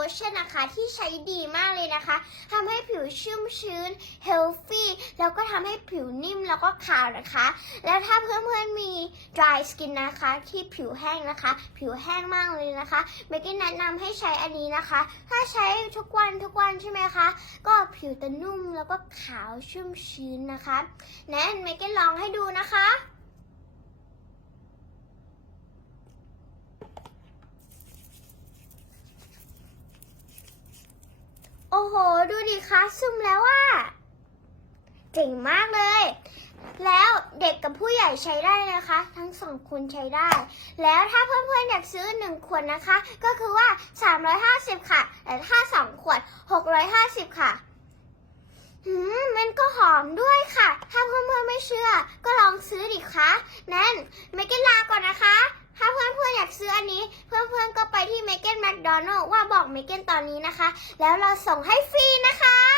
โลชั่นนะคะที่ใช้ดีมากเลยนะคะทำให้ผิวชุ่มชื้นเฮลฟี่แล้วก็ทำให้ผิวนิ่มแล้วก็ขาวนะคะ แล้วถ้าเพื่อนๆมี dry skin นะคะที่ผิวแห้งนะคะ ผิวแห้งมากเลยนะคะเมกกี้แนะนำให้ใช้อันนี้นะคะ ถ้าใช้ทุกวันทุกวันใช่ไหมคะ ก็ผิวจะนุ่มแล้วก็ขาวชุ่มชื้นนะคะแนะเมกกี้ลองให้ดูนะคะ โห ดูดิคะซุ่มแล้วว่าเจ๋งมากเลย แล้วเด็กกับผู้ใหญ่ใช้ได้นะคะ ทั้งสองคนใช้ได้ แล้วถ้าเพื่อนๆอยากซื้อหนึ่งขวดนะคะ ก็คือว่า 350 ค่ะ แต่ถ้าสองขวด 650 ค่ะหืมมันก็หอมด้วยค่ะ ถ้าเพื่อนๆไม่เชื่อ ก็ลองซื้อดิคะ นั้นไม่กินลาก่อนนะคะ ถ้าเพื่อนๆอยากซื้ออันนี้ เพื่อนๆก็ไปที่เมเกนแมคโดนัลว่าบอกเมเกนตอนนี้นะคะ แล้วเราส่งให้ฟรีนะคะ